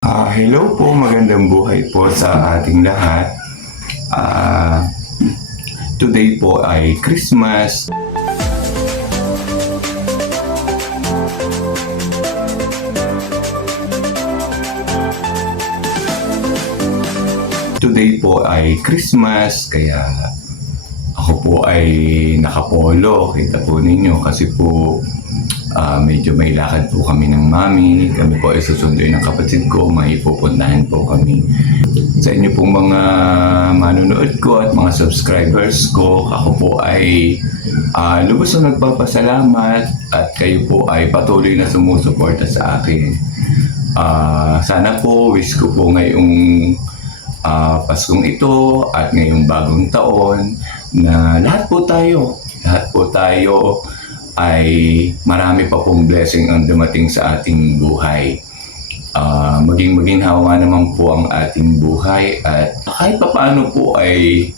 Hello po, magandang buhay po sa ating lahat. Today po ay Christmas. Today po ay Christmas, kaya ako po ay nakapolo. Kita po ninyo kasi po medyo may lakad po kami ng mami. Kami po ay susunduin ng kapatid ko. May pupuntahan po kami. Sa inyo pong mga manonood ko at mga subscribers ko, ako po ay lubos na nagpapasalamat at kayo po ay patuloy na sumusuporta sa akin. Sana po, wish ko po ngayong Paskong ito at ngayong bagong taon na lahat po tayo ay marami pa pong blessing ang dumating sa ating buhay. Maging maginhawa naman po ang ating buhay at kahit papaano po ay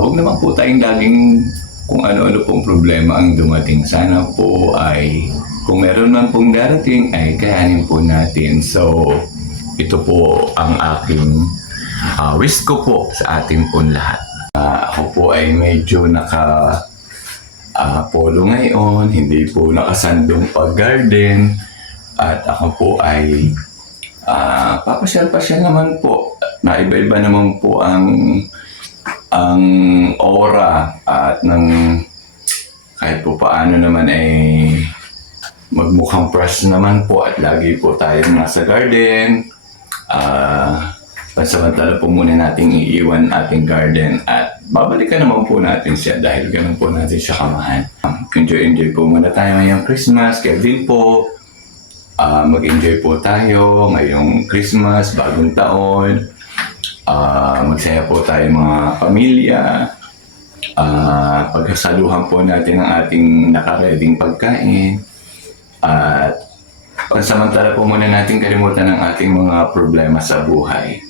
huwag naman po tayong laging kung ano-ano pong problema ang dumating. Sana po ay kung meron man pong darating ay kayanin po natin. So ito po ang aking wish ko po sa ating pong lahat. Ako po ay medyo polo ngayon, hindi po nakasandong pag-garden at ako po ay papasyal-pasyal naman po. Naiba-iba naman po ang aura at kahit po paano naman ay magmukhang fresh naman po at lagi po tayong nasa garden. Pansamantala po muna nating iiwan ating garden at babalikan naman po natin siya dahil ganun po natin siya kamahal. Enjoy po muna tayo ngayong Christmas. Kaya din po, mag-enjoy po tayo ngayong Christmas, bagong taon. Magsaya po tayo mga pamilya. Pagkasaluhan po natin ang ating nakareding pagkain. At pansamantala po muna natin kalimutan ang ating mga problema sa buhay.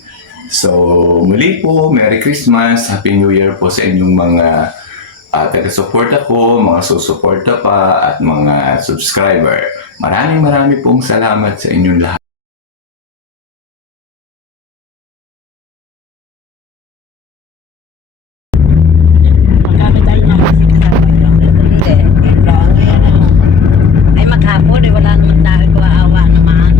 So, muli po, Merry Christmas, Happy New Year po sa inyong mga taga-suporta ko, mga susuporta pa, at mga subscriber. Maraming pong salamat sa inyong lahat. Marami tayo ng musik sa hindi. Ay maghapon, wala naman tayo kawaawa naman.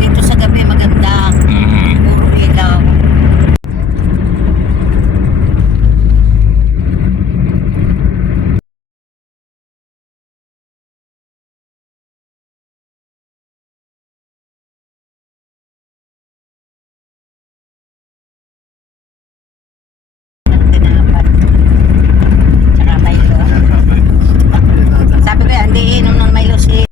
Dito sa gabi maganda. Puro ilaw. Tsaka Milo. Sabi ko yan, hindi inom ng Milo si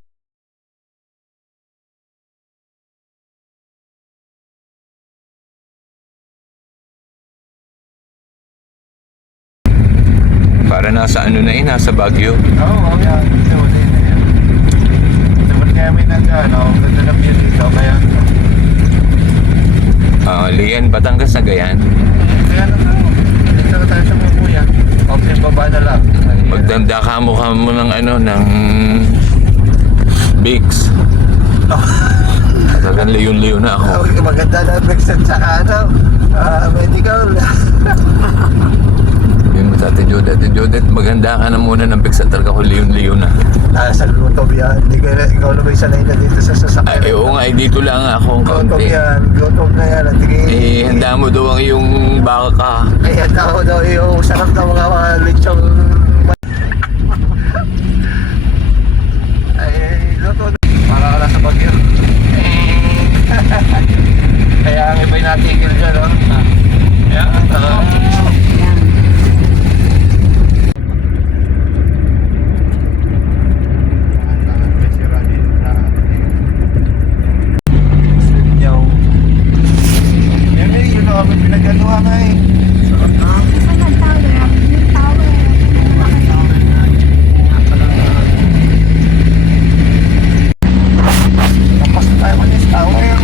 Para nasa nasa Baguio. Oo, yan. Dapat kaya may ganda ng view dito, kaya... Lian, Batangas na gayan. Kaya dito na tayo sa mga kuya. Option baba na lang. Magdamdaka mo ng Bigs. Talagang liyon na ako. Maganda na nagset sa medical. Yun mo sa Ate Judith, maganda ka na muna ng Bigs at talaga ko liyon na. Sa gutom yan. Ikaw na ba sanay na dito sa sasakyan? Ay, oo nga, dito lang ako ang Gutom kaunti. yan. Gutom na yan. Handa mo daw ang iyong baka. Ay, handa ko daw yung sarap ng mga lechong... Ay, luto na. Para ka na sa Baguio. Kaya ang iba'y natigil dyan, no? Yan.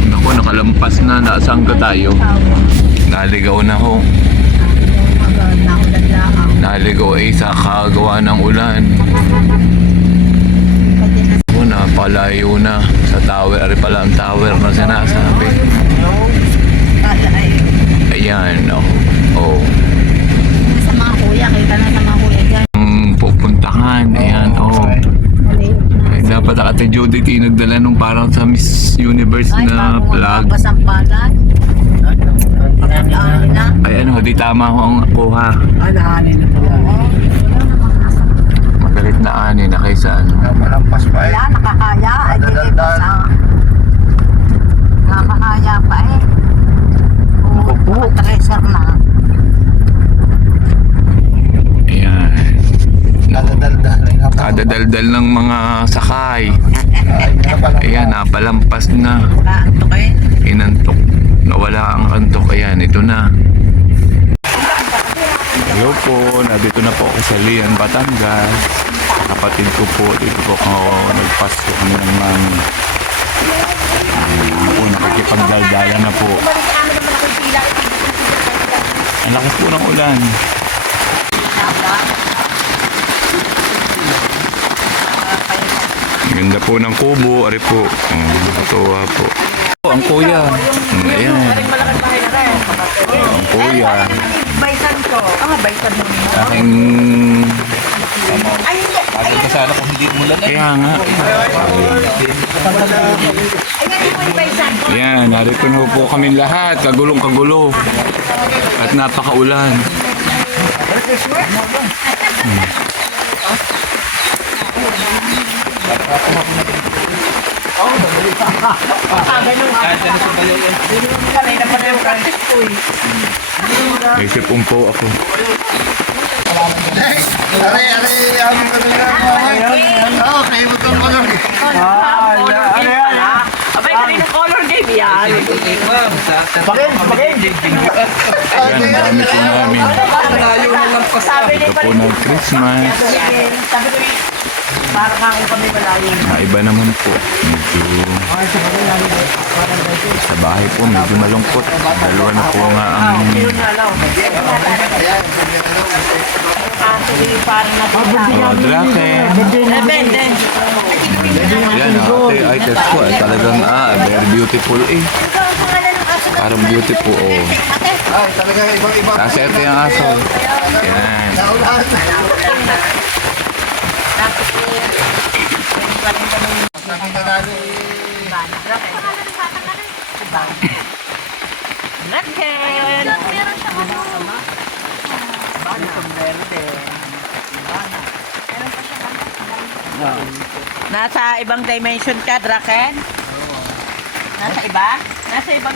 Naku, nakalampas na, nasaan ka tayo? asawa. Naligaw na ho. Naulan lang. Naligaw ay sa kagawa ng ulan. O, napalayo na sa tower. Ari pala ang tower na sinasabi. Kala ay. Ayan, oh. Sa mga kuya, kita na sa mga kuya dyan. Pupuntahan, ayan, Maliit na. Ay, dapat Ate Judith nagdala nung parang sa Miss Universe Ay, na parang flag. pasampalan. Pagkakain na. Ay ano, di tama ho ang kuha. Anahanin na po. Oo. Wala namang nasa. Magalit na ani na kaysa ano. Malampas pa eh. Wala, nakakaya. Ay, Dadaldal. dili sa... Nakakaya pa eh. Naku po. Treasure na. Ayan. Dadaldal. Kadadaldal ng mga sakay. Ay, Ayan, napalampas na. Kaanto kayo. Inantok. Nawala ang antok. Ayan, ito na. Hello po, nandito na po ako sa Lian, Batangas. Kapatid ko po, dito po ako nagpasko kami ng mami. Ako po, nakikipagdaldala na po. Ang lakas po ng ulan. Ganda po ng kubo, ari po. Katuwa po. Ang kuya. Ayan. Ang kuya. Baisan ko. Baisan mo. Aking... Ay, hindi. Agad ka sana kung hindi umulan eh. Kaya nga. Ay, ganun mo yung baisan ko. Ayan, narito na po kami lahat. Kagulong-kagulo. At napakaulan. May sipong po ako. Okay, butong ko lang. Abay, kanina color game yan. Ayan, marami po namin. Sabi ni Ito po ng Christmas. sabi ko para kang kami malayo. Iba naman po. Medyo... Sa bahay po, medyo malungkot. Dalawa na po nga ang... Oh, Draken. Yan, ate, ay, test ko. Ay, talagang, very beautiful eh. Parang beautiful, oh. Ay, talaga ibang-iba. Kasi ito yung aso. Yan. Nakita natin. Nasa ibang dimension ka, Draken? Nasa iba? Nasa ibang...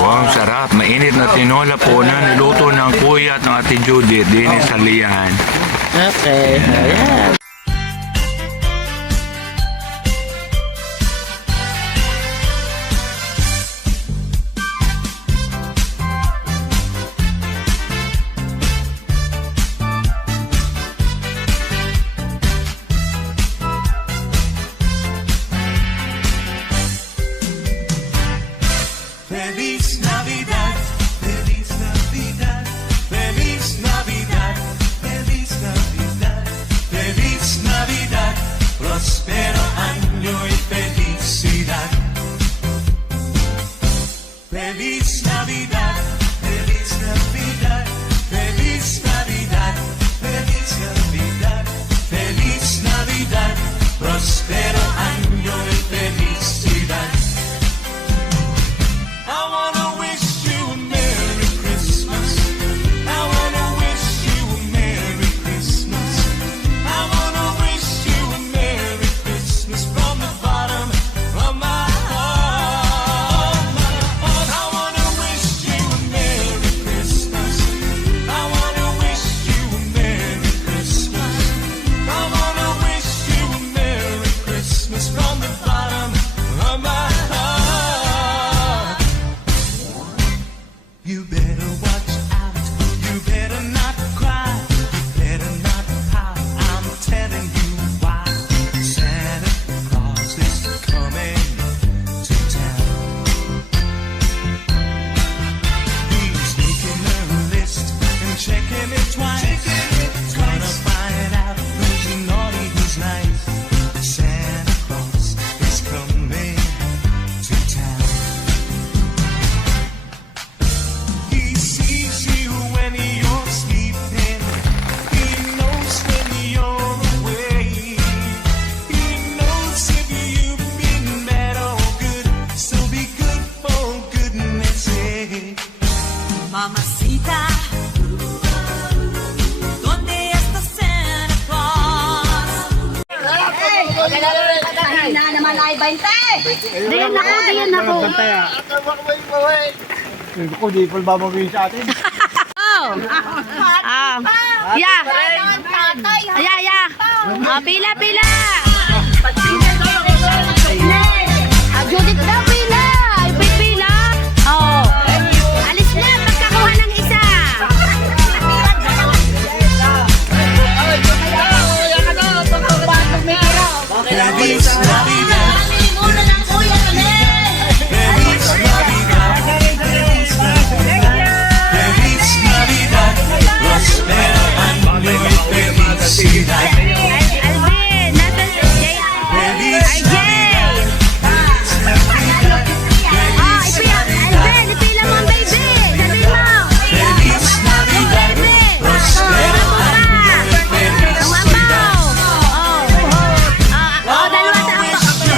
Wow, sarap. Mainit na tinola po na niluto ng kuya at ng Ate Judith din sa Lian. Okay, ayan. Feliz Navidad, feliz Navidad, feliz Navidad, feliz Navidad, feliz na naman ay 20. Diyan ako, diyan ako. Ako, di pa babagay sa atin. Oh. Yeah. Yeah. Pila. Judith daw, pila. Ay, pila. Oh. Alis na, pagkakuha ng isa. Feliz Navidad. Feliz Navidad. Prospero año y felicidad. Alvin, nasa Feliz Navidad. Alvin, ipila mo ang baby. Sabi mo. Feliz Navidad. Prospero año y felicidad. Dalawa sa ako.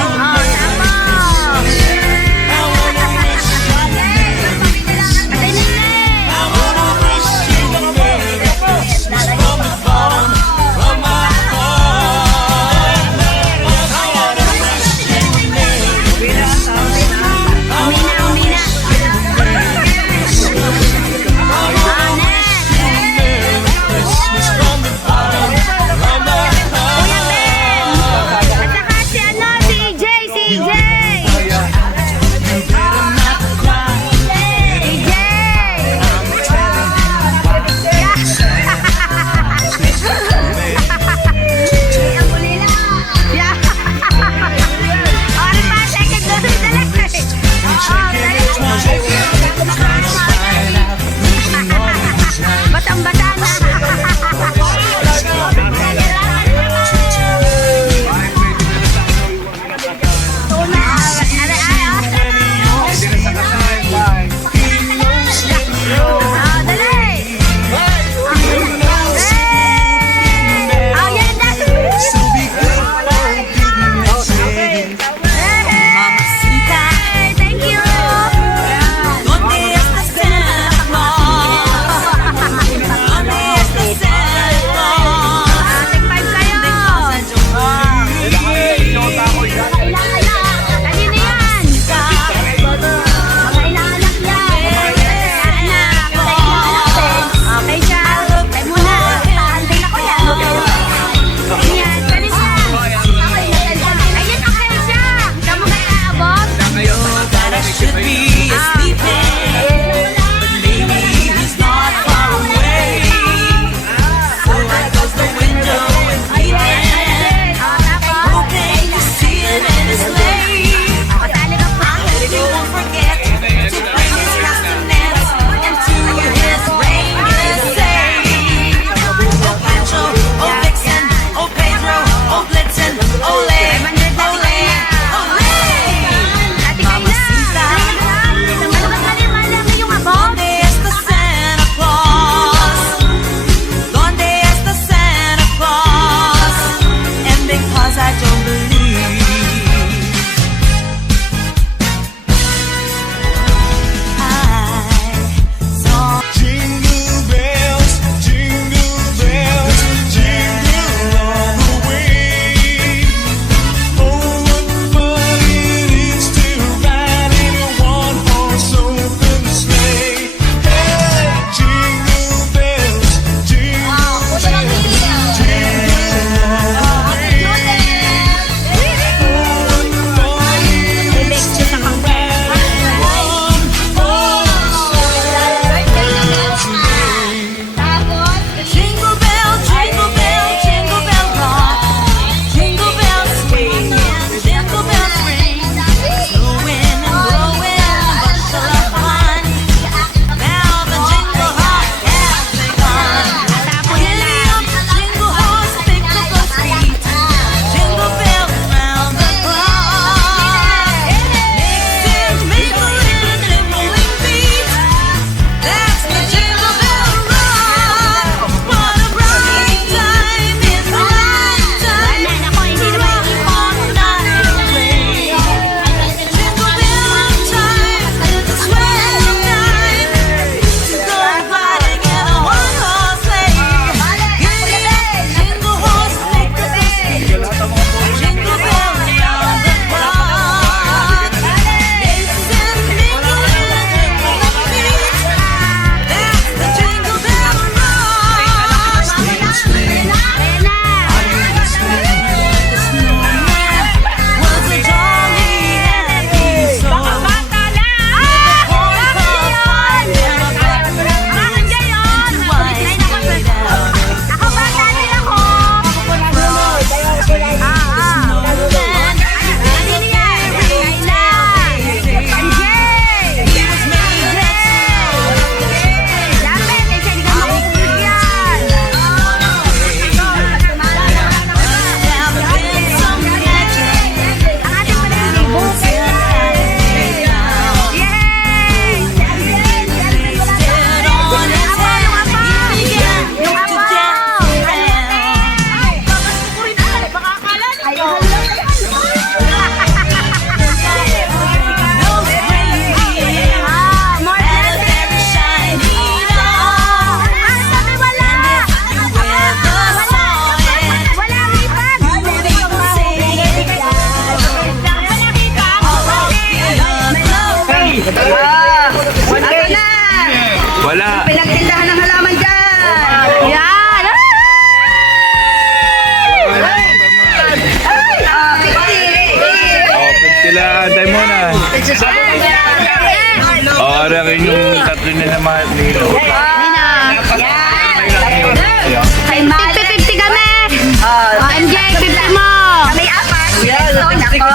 nako.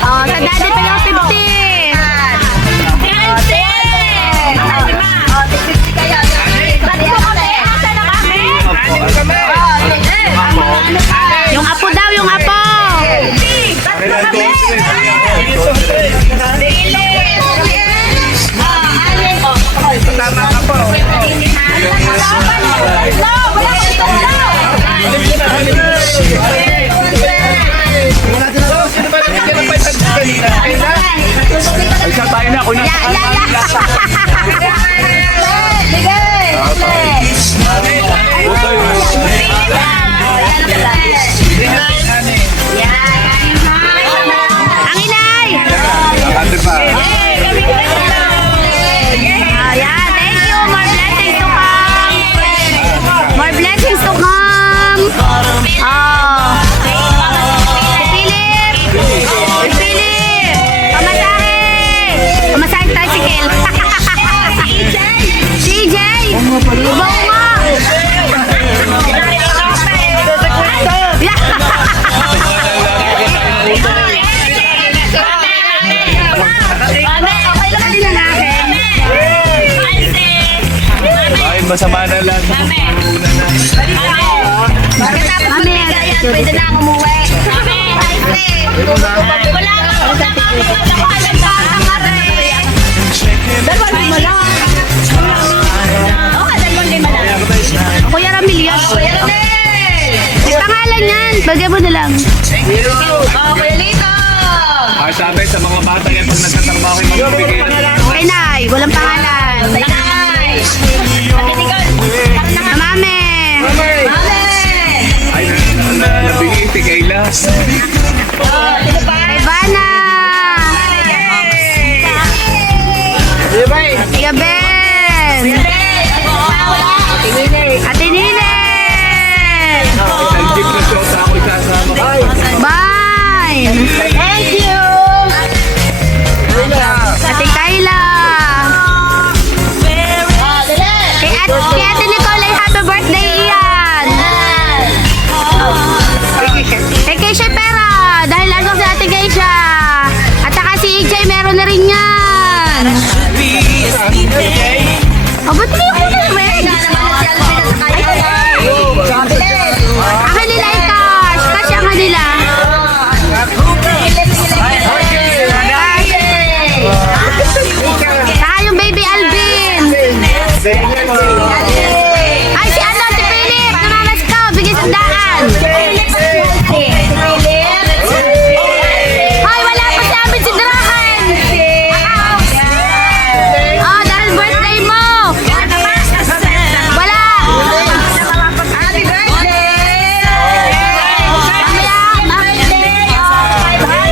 Oh, sa daddy pa yung 50. Oh, 50 kayo. Bali, ate. Yung apo daw, yung apo. Tama ka po. Sino ba nabigyan ng 500 kanina? Isa tayo na, ako na. Ang inay. Ate pa. Ayan, thank you. More blessings to come. More blessings to come. Oh. Si Philip. Pamasahe. Pamasahe tricycle. CJ. Ibaw nga. Ay, masama na lang. Mami. Pwede na ako umuwi. Wala Kuya Ramilio. May pangalan yan. Bagay mo na lang. Oh, Kuya Lito. Ay, sabi sa mga bata yan, pag nagtatrabaho kayo magbibigay. Kay Nay. Walang pangalan. Mami. Ay, nabigay si Kayla. Kay Bana. Kuya Ben. Ate Nine. Isang jeep na siya sa ako isasama. Bye. Thank you. Ate Kayla. Kay Ate Nicole ay happy birthday iyan. Kay Keisha Pera. Dahil ano si Ate Keisha. At saka si EJ meron na rin yan. Oh, ba't hindi ako na rin? Ang kanila ay cash. Cash ang kanila. Saka yung baby Alvin. Ay, si ano, si Philip. Namamas ko. Bigay sandaan. Hoy, wala pa si amin si Drahan. Oh, dahil birthday mo. Wala. Happy birthday!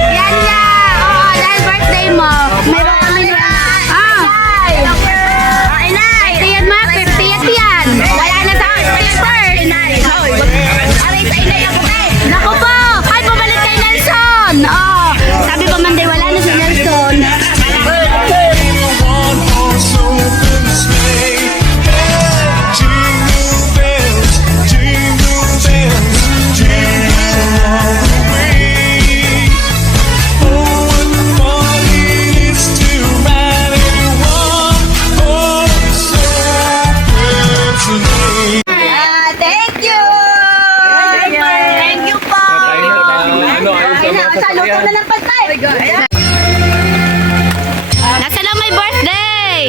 Yan niya. Oh, dahil birthday mo. Meron kami na. Ah. Ay, Nay. 50 mo, 50 yan. Wala na sa first. Naku po. Ay, pabalik kay Nelson. Oh, sabi ko man, wala na si Nelson. Thank you! Thank you po! Ano, ayos Ay, naman sa sa luto sakyan. na ng pantay. Nasa lang may birthday?